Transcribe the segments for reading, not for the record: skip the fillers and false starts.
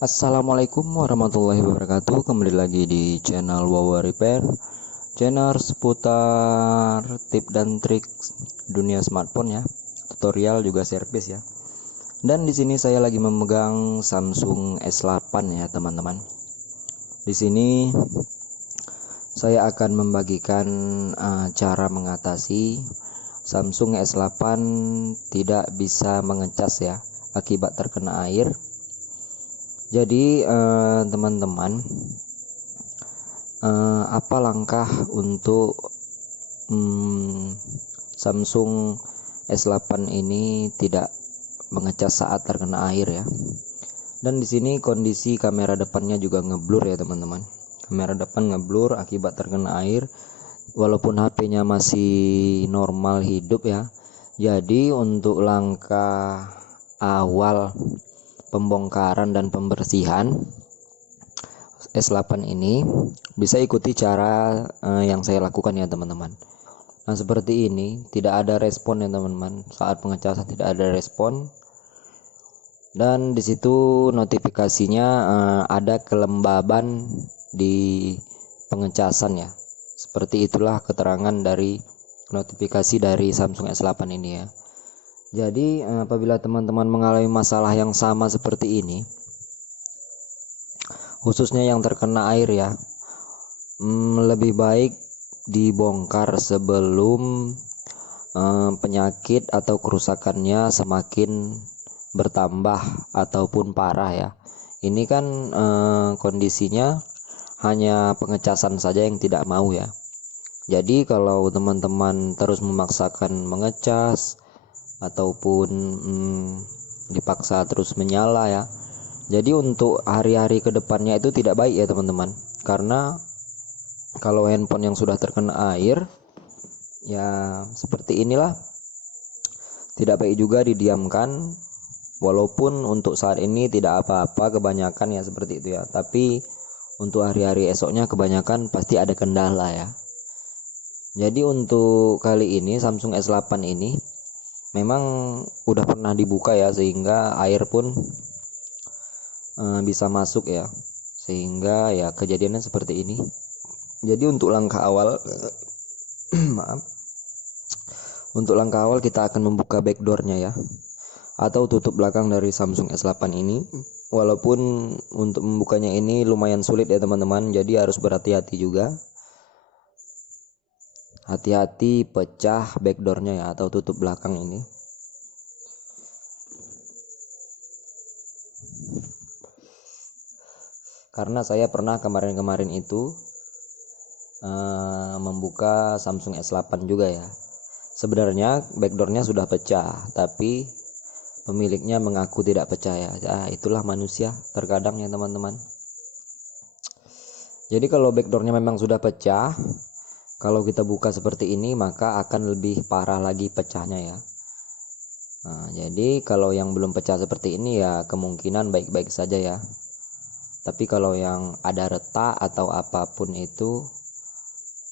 Assalamualaikum warahmatullahi wabarakatuh. Kembali lagi di channel Wawa Repair, channel seputar tip dan trik dunia smartphone ya, tutorial juga servis ya. Dan di sini saya lagi memegang Samsung S8 ya teman-teman. Di sini saya akan membagikan cara mengatasi Samsung S8 tidak bisa mengecas ya akibat terkena air. Jadi teman-teman, apa langkah untuk Samsung S8 ini tidak mengecas saat terkena air ya? Dan di sini kondisi kamera depannya juga ngeblur ya teman-teman. Kamera depan ngeblur akibat terkena air, walaupun HP-nya masih normal hidup ya. Jadi untuk langkah awal pembongkaran dan pembersihan S8 ini bisa ikuti cara yang saya lakukan ya teman-teman. Nah seperti ini, tidak ada respon ya teman-teman. Saat pengecasan tidak ada respon, dan disitu notifikasinya ada kelembaban di pengecasan ya. Seperti itulah keterangan dari notifikasi dari Samsung S8 ini ya. Jadi apabila teman-teman mengalami masalah yang sama seperti ini, khususnya yang terkena air ya, lebih baik dibongkar sebelum penyakit atau kerusakannya semakin bertambah ataupun parah ya. Ini kan kondisinya hanya pengecasan saja yang tidak mau ya. Jadi kalau teman-teman terus memaksakan mengecas ataupun dipaksa terus menyala ya, jadi untuk hari-hari kedepannya itu tidak baik ya teman-teman. Karena kalau handphone yang sudah terkena air ya seperti inilah, tidak baik juga didiamkan. Walaupun untuk saat ini tidak apa-apa kebanyakan ya seperti itu ya, tapi untuk hari-hari esoknya kebanyakan pasti ada kendala ya. Jadi untuk kali ini Samsung S8 ini memang udah pernah dibuka ya, sehingga air pun bisa masuk ya, sehingga ya kejadiannya seperti ini. Jadi untuk langkah awal maaf, untuk langkah awal kita akan membuka backdoornya ya, atau tutup belakang dari Samsung S8 ini. Walaupun untuk membukanya ini lumayan sulit ya teman-teman, jadi harus berhati-hati juga. Hati-hati pecah backdoornya ya, atau tutup belakang ini. Karena saya pernah kemarin-kemarin itu membuka Samsung S8 juga ya. Sebenarnya backdoornya sudah pecah, tapi pemiliknya mengaku tidak percaya. Ya, itulah manusia terkadang ya teman-teman. Jadi kalau backdoornya memang sudah pecah, kalau kita buka seperti ini maka akan lebih parah lagi pecahnya ya. Nah, jadi kalau yang belum pecah seperti ini ya kemungkinan baik-baik saja ya. Tapi kalau yang ada retak atau apapun itu,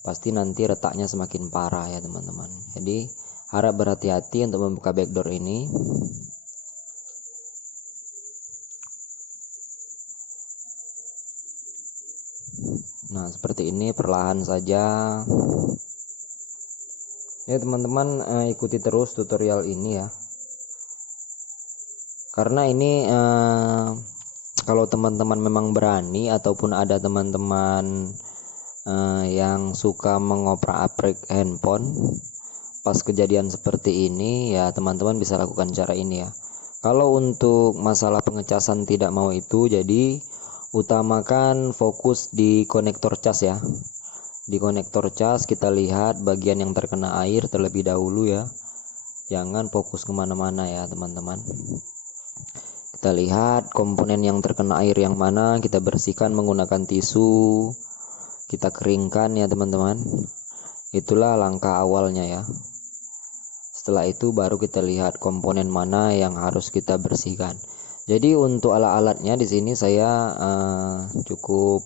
pasti nanti retaknya semakin parah ya teman-teman. Jadi harap berhati-hati untuk membuka backdoor ini. Nah seperti ini, perlahan saja ya teman-teman. Ikuti terus tutorial ini ya, karena ini kalau teman-teman memang berani ataupun ada teman-teman yang suka mengoprak-aprik handphone pas kejadian seperti ini ya, teman-teman bisa lakukan cara ini ya. Kalau untuk masalah pengecasan tidak mau itu, jadi utamakan fokus di konektor cas ya. Di konektor cas kita lihat bagian yang terkena air terlebih dahulu ya, jangan fokus kemana-mana ya teman-teman. Kita lihat komponen yang terkena air yang mana, kita bersihkan menggunakan tisu, kita keringkan ya teman-teman. Itulah langkah awalnya ya. Setelah itu baru kita lihat komponen mana yang harus kita bersihkan. Jadi untuk alat-alatnya di sini saya cukup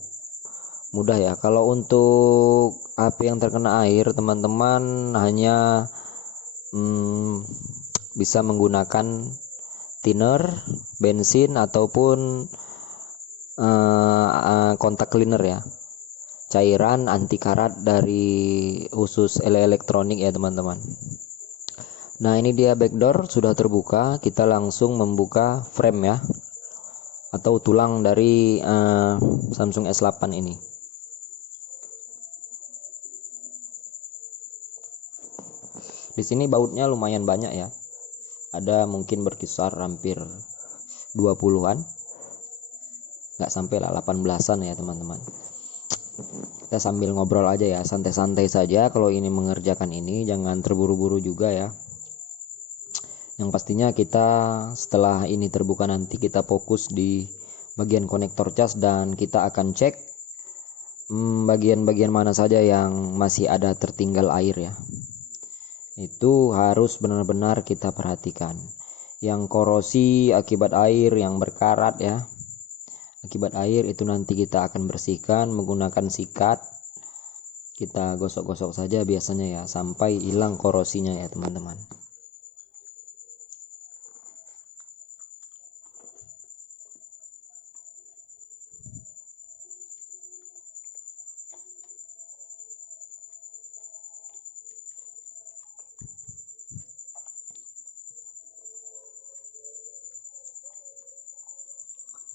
mudah ya. Kalau untuk HP yang terkena air, teman-teman hanya bisa menggunakan thinner, bensin, ataupun kontak cleaner ya, cairan anti karat dari khusus elektronik ya teman-teman. Nah ini dia backdoor sudah terbuka, kita langsung membuka frame ya, atau tulang dari Samsung S8 ini. Di sini bautnya lumayan banyak ya, ada mungkin berkisar hampir 20-an, nggak sampai lah 18-an ya teman-teman. Kita sambil ngobrol aja ya, santai-santai saja kalau ini mengerjakan ini, jangan terburu-buru juga ya. Yang pastinya kita setelah ini terbuka nanti kita fokus di bagian konektor cas, dan kita akan cek bagian-bagian mana saja yang masih ada tertinggal air ya. Itu harus benar-benar kita perhatikan. Yang korosi akibat air, yang berkarat ya, akibat air itu nanti kita akan bersihkan menggunakan sikat. Kita gosok-gosok saja biasanya ya, sampai hilang korosinya ya teman-teman.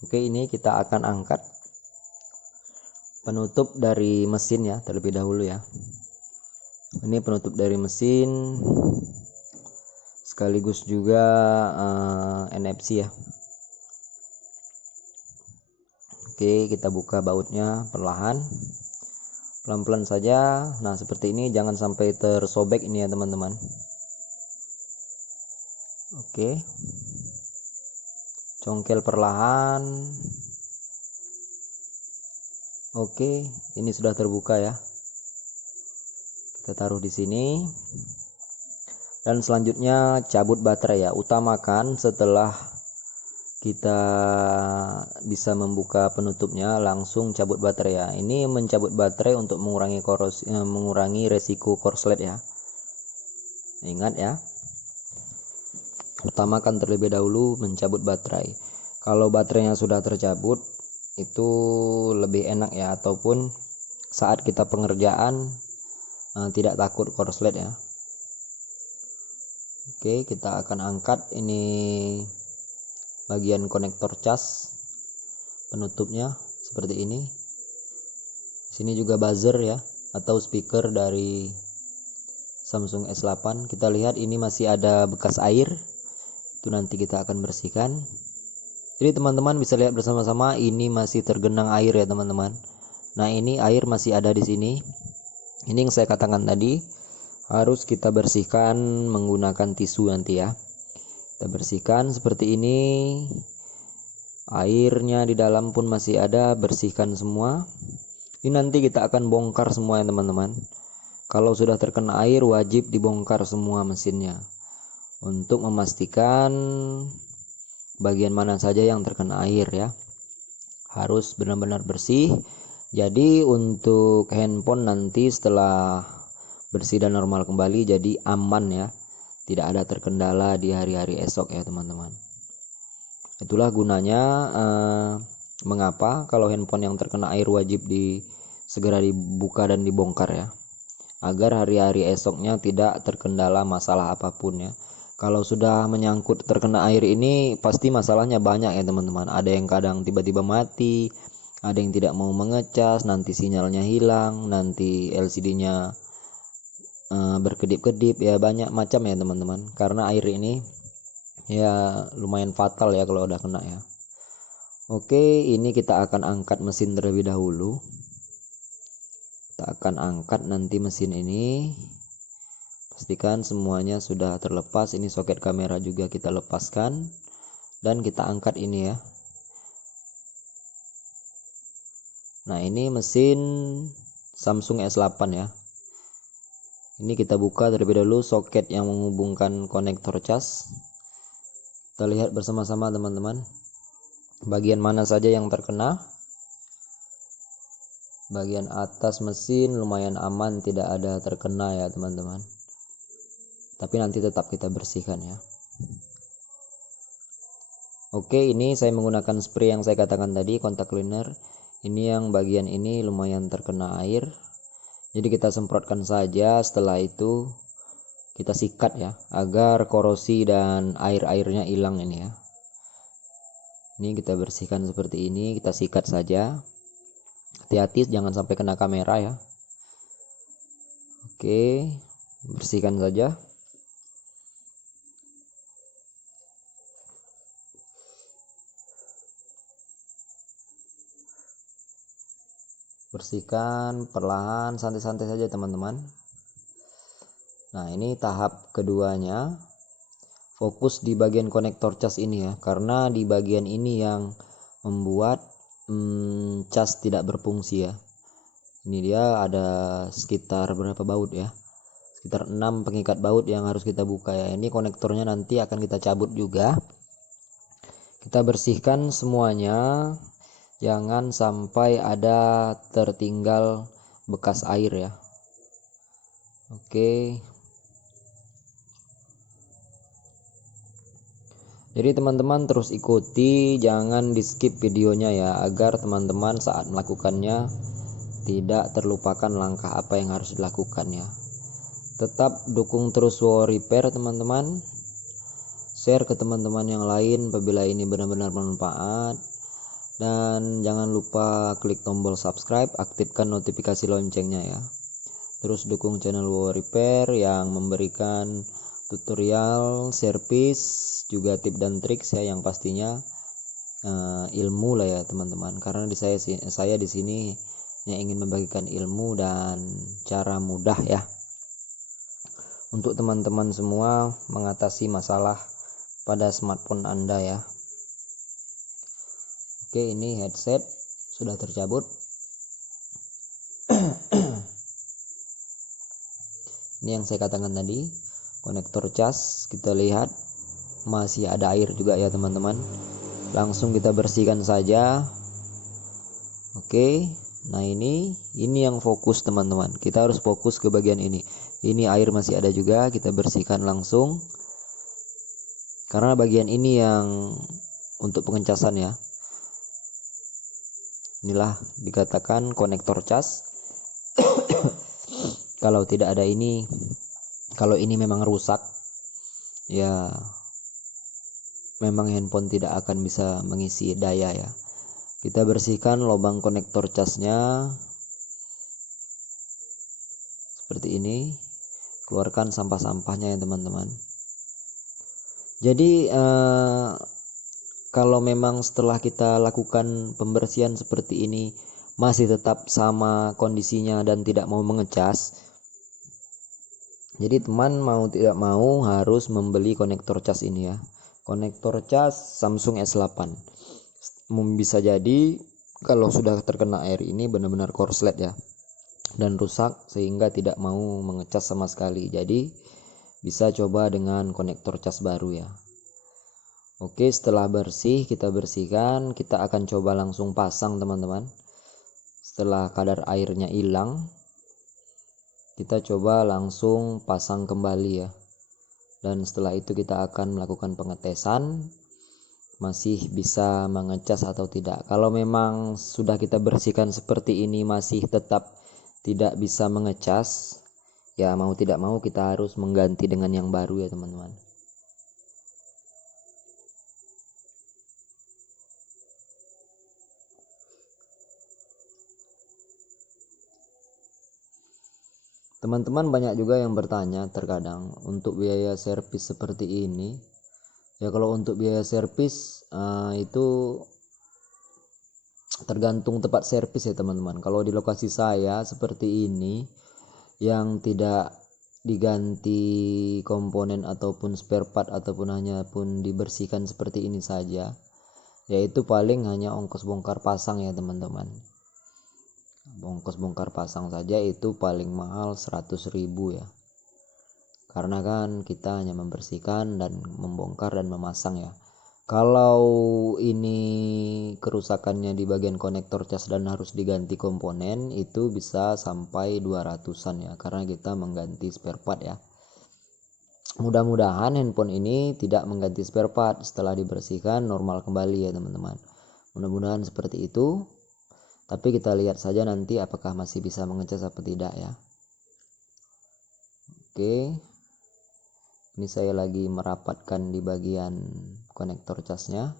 Oke, ini kita akan angkat penutup dari mesin ya terlebih dahulu ya. Ini penutup dari mesin sekaligus juga NFC ya. Oke, kita buka bautnya perlahan, pelan-pelan saja. Nah seperti ini, jangan sampai tersobek ini ya teman-teman. Oke, congkel perlahan. Oke, ini sudah terbuka ya. Kita taruh di sini. Dan selanjutnya cabut baterai ya. Utamakan setelah kita bisa membuka penutupnya, langsung cabut baterai ya. Ini mencabut baterai untuk mengurangi korosi, mengurangi resiko korslet ya. Ingat ya. Utamakan terlebih dahulu mencabut baterai. Kalau baterainya sudah tercabut, itu lebih enak ya, ataupun saat kita pengerjaan tidak takut korslet ya. Oke, kita akan angkat ini bagian konektor cas penutupnya seperti ini. Di sini juga buzzer ya, atau speaker dari Samsung S8. Kita lihat ini masih ada bekas air, itu nanti kita akan bersihkan. Jadi teman-teman bisa lihat bersama-sama, ini masih tergenang air ya teman-teman. Nah ini air masih ada di sini. Ini yang saya katakan tadi, harus kita bersihkan menggunakan tisu nanti ya. Kita bersihkan seperti ini. Airnya di dalam pun masih ada, bersihkan semua. Ini nanti kita akan bongkar semua ya teman-teman. Kalau sudah terkena air, wajib dibongkar semua mesinnya, untuk memastikan bagian mana saja yang terkena air ya. Harus benar-benar bersih. Jadi untuk handphone nanti setelah bersih dan normal kembali, jadi aman ya, tidak ada terkendala di hari-hari esok ya teman-teman. Itulah gunanya mengapa kalau handphone yang terkena air wajib segera dibuka dan dibongkar ya, agar hari-hari esoknya tidak terkendala masalah apapun ya. Kalau sudah menyangkut terkena air ini pasti masalahnya banyak ya teman-teman. Ada yang kadang tiba-tiba mati, ada yang tidak mau mengecas, nanti sinyalnya hilang, nanti LCD-nya berkedip-kedip ya, banyak macam ya teman-teman. Karena air ini ya lumayan fatal ya kalau udah kena ya. Oke, ini kita akan angkat mesin terlebih dahulu. Kita akan angkat nanti mesin ini. Pastikan semuanya sudah terlepas. Ini soket kamera juga kita lepaskan, dan kita angkat ini ya. Nah ini mesin Samsung S8 ya. Ini kita buka terlebih dahulu soket yang menghubungkan konektor cas. Kita lihat bersama-sama teman-teman, bagian mana saja yang terkena. Bagian atas mesin lumayan aman, tidak ada terkena ya teman-teman. Tapi nanti tetap kita bersihkan ya. Oke, ini saya menggunakan spray yang saya katakan tadi, kontak cleaner. Ini yang bagian ini lumayan terkena air, jadi kita semprotkan saja. Setelah itu kita sikat ya, agar korosi dan air-airnya hilang ini ya. Ini kita bersihkan seperti ini, kita sikat saja. Hati-hati jangan sampai kena kamera ya. Oke, bersihkan saja. Bersihkan perlahan, santai-santai saja teman-teman. Nah, ini tahap keduanya, fokus di bagian konektor cas ini ya, karena di bagian ini yang membuat cas tidak berfungsi ya. Ini dia ada sekitar berapa baut ya, sekitar 6 pengikat baut yang harus kita buka ya. Ini konektornya nanti akan kita cabut juga. Kita bersihkan semuanya, jangan sampai ada tertinggal bekas air ya. Oke, jadi teman-teman terus ikuti, jangan di skip videonya ya, agar teman-teman saat melakukannya tidak terlupakan langkah apa yang harus dilakukan ya. Tetap dukung terus Wow Repair teman-teman, share ke teman-teman yang lain apabila ini benar-benar bermanfaat, dan jangan lupa klik tombol subscribe, aktifkan notifikasi loncengnya ya. Terus dukung channel Wow Repair yang memberikan tutorial, service, juga tips dan trik ya, yang pastinya ilmu lah ya teman-teman. Karena saya di sini yang ingin membagikan ilmu dan cara mudah ya untuk teman-teman semua mengatasi masalah pada smartphone Anda ya. Oke, ini headset sudah tercabut. Ini yang saya katakan tadi, konektor cas, kita lihat masih ada air juga ya teman-teman. Langsung kita bersihkan saja. Oke, nah ini yang fokus teman-teman. Kita harus fokus ke bagian ini. Ini air masih ada juga, kita bersihkan langsung. Karena bagian ini yang untuk pengecasan ya. Inilah dikatakan konektor cas. Kalau tidak ada ini, kalau ini memang rusak ya, memang handphone tidak akan bisa mengisi daya ya. Kita bersihkan lubang konektor casnya seperti ini, keluarkan sampah-sampahnya ya teman-teman. Jadi kalau memang setelah kita lakukan pembersihan seperti ini masih tetap sama kondisinya dan tidak mau mengecas, jadi teman mau tidak mau harus membeli konektor cas ini ya. Konektor cas Samsung S8. Bisa jadi kalau sudah terkena air ini benar-benar korslet ya, dan rusak sehingga tidak mau mengecas sama sekali. Jadi bisa coba dengan konektor cas baru ya. Oke, setelah bersih, kita bersihkan, kita akan coba langsung pasang teman-teman. Setelah kadar airnya hilang, kita coba langsung pasang kembali ya. Dan setelah itu kita akan melakukan pengetesan masih bisa mengecas atau tidak. Kalau memang sudah kita bersihkan seperti ini masih tetap tidak bisa mengecas ya, mau tidak mau kita harus mengganti dengan yang baru ya teman-teman. Teman-teman banyak juga yang bertanya terkadang untuk biaya servis seperti ini ya. Kalau untuk biaya servis itu tergantung tempat servis ya teman-teman. Kalau di lokasi saya seperti ini yang tidak diganti komponen ataupun spare part ataupun hanya pun dibersihkan seperti ini saja, yaitu paling hanya ongkos bongkar pasang ya teman-teman. Ongkos bongkar pasang saja itu paling mahal 100.000 ya, karena kan kita hanya membersihkan dan membongkar dan memasang ya. Kalau ini kerusakannya di bagian konektor cas dan harus diganti komponen, itu bisa sampai 200-an ya, karena kita mengganti spare part ya. Mudah-mudahan handphone ini tidak mengganti spare part setelah dibersihkan normal kembali ya teman-teman. Mudah-mudahan seperti itu. Tapi kita lihat saja nanti apakah masih bisa mengecas atau tidak ya. Oke. Ini saya lagi merapatkan di bagian konektor casnya.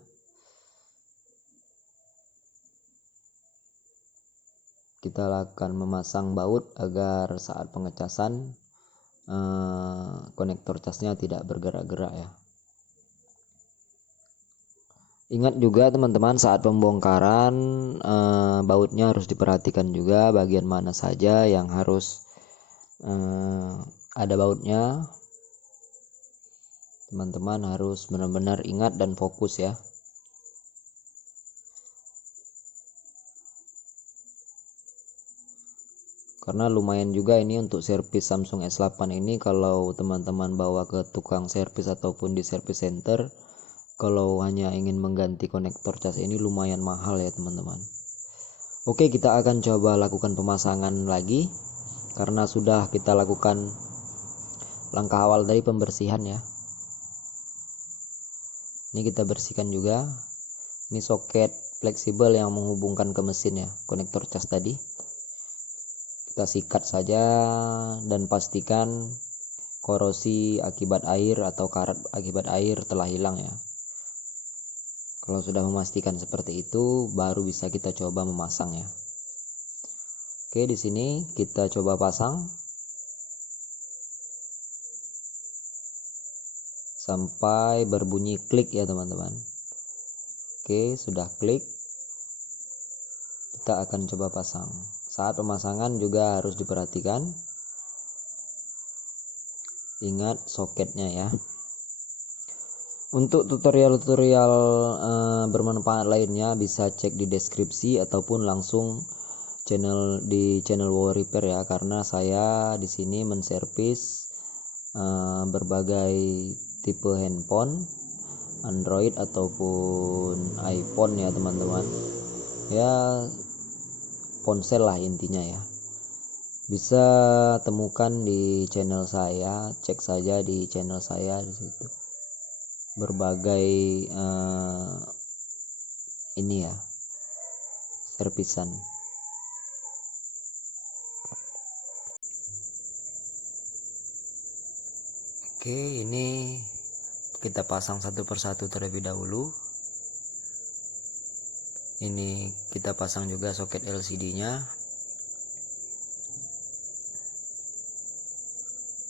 Kita akan memasang baut agar saat pengecasan konektor casnya tidak bergerak-gerak ya. Ingat juga teman-teman, saat pembongkaran bautnya harus diperhatikan juga bagian mana saja yang harus ada bautnya. Teman-teman harus benar-benar ingat dan fokus ya. Karena lumayan juga ini untuk servis Samsung S8 ini, kalau teman-teman bawa ke tukang servis ataupun di service center, kalau hanya ingin mengganti konektor cas ini lumayan mahal ya teman-teman. Oke, kita akan coba lakukan pemasangan lagi karena sudah kita lakukan langkah awal dari pembersihan ya. Ini kita bersihkan juga. Ini soket fleksibel yang menghubungkan ke mesin ya, konektor cas tadi. Kita sikat saja dan pastikan korosi akibat air atau karat akibat air telah hilang ya. Kalau sudah memastikan seperti itu, baru bisa kita coba memasang ya. Oke, di sini kita coba pasang sampai berbunyi klik ya teman-teman. Oke, sudah klik. Kita akan coba pasang. Saat pemasangan juga harus diperhatikan. Ingat soketnya ya. Untuk tutorial-tutorial bermanfaat lainnya bisa cek di deskripsi ataupun langsung di channel Wow Repair ya, karena saya di sini menservis berbagai tipe handphone Android ataupun iPhone ya teman-teman. Ya ponsel lah intinya ya. Bisa temukan di channel saya, cek saja di channel saya di situ. Berbagai ini ya, servisan. Oke, ini kita pasang satu persatu terlebih dahulu. Ini kita pasang juga soket LCD-nya.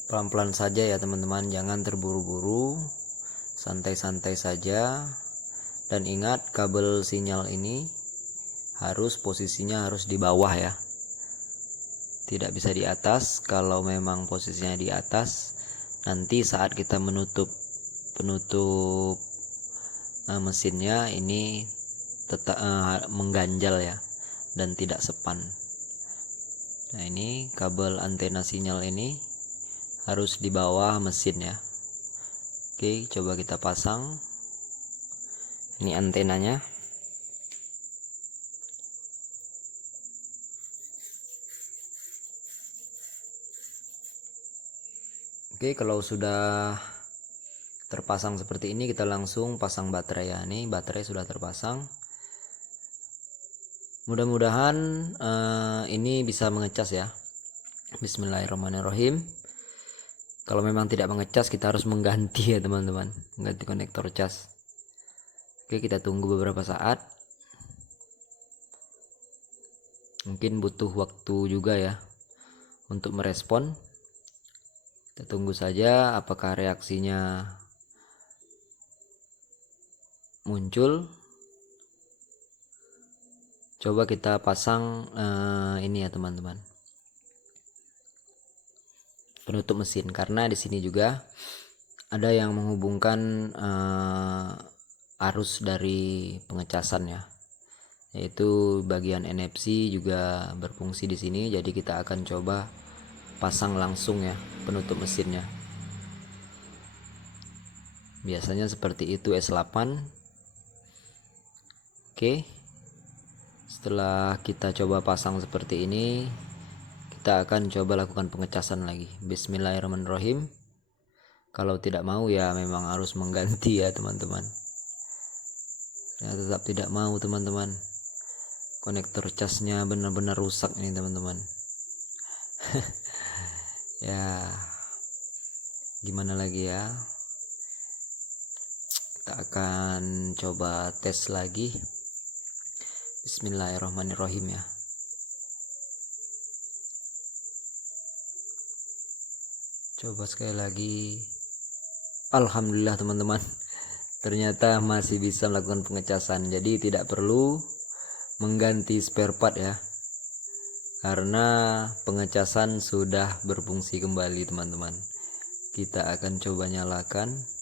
Pelan-pelan saja ya teman-teman, jangan terburu-buru. Santai-santai saja, dan ingat kabel sinyal ini posisinya harus di bawah ya, tidak bisa di atas. Kalau memang posisinya di atas, nanti saat kita penutup mesinnya ini tetap mengganjal ya dan tidak sepan. Nah, ini kabel antena sinyal ini harus di bawah mesin ya. Oke, coba kita pasang. Ini antenanya. Oke, kalau sudah terpasang seperti ini, kita langsung pasang baterai ya. Ini baterai sudah terpasang. Mudah-mudahan ini bisa mengecas ya. Bismillahirrahmanirrahim. Kalau memang tidak mengecas, kita harus mengganti ya teman-teman, mengganti konektor cas. Oke, kita tunggu beberapa saat. Mungkin butuh waktu juga ya untuk merespon. Kita tunggu saja apakah reaksinya muncul. Coba kita pasang ini ya teman-teman, penutup mesin, karena di sini juga ada yang menghubungkan arus dari pengecasan ya, yaitu bagian NFC juga berfungsi di sini. Jadi kita akan coba pasang langsung ya penutup mesinnya. Biasanya seperti itu S8. Oke, setelah kita coba pasang seperti ini, kita akan coba lakukan pengecasan lagi. Bismillahirrahmanirrahim. Kalau tidak mau ya memang harus mengganti ya teman-teman. Ya tetap tidak mau teman-teman. Konektor casnya benar-benar rusak nih teman-teman. Ya gimana lagi ya, kita akan coba tes lagi. Bismillahirrahmanirrahim ya. Coba sekali lagi. Alhamdulillah teman-teman, ternyata masih bisa melakukan pengecasan. Jadi tidak perlu mengganti spare part ya, karena pengecasan sudah berfungsi kembali teman-teman. Kita akan coba nyalakan.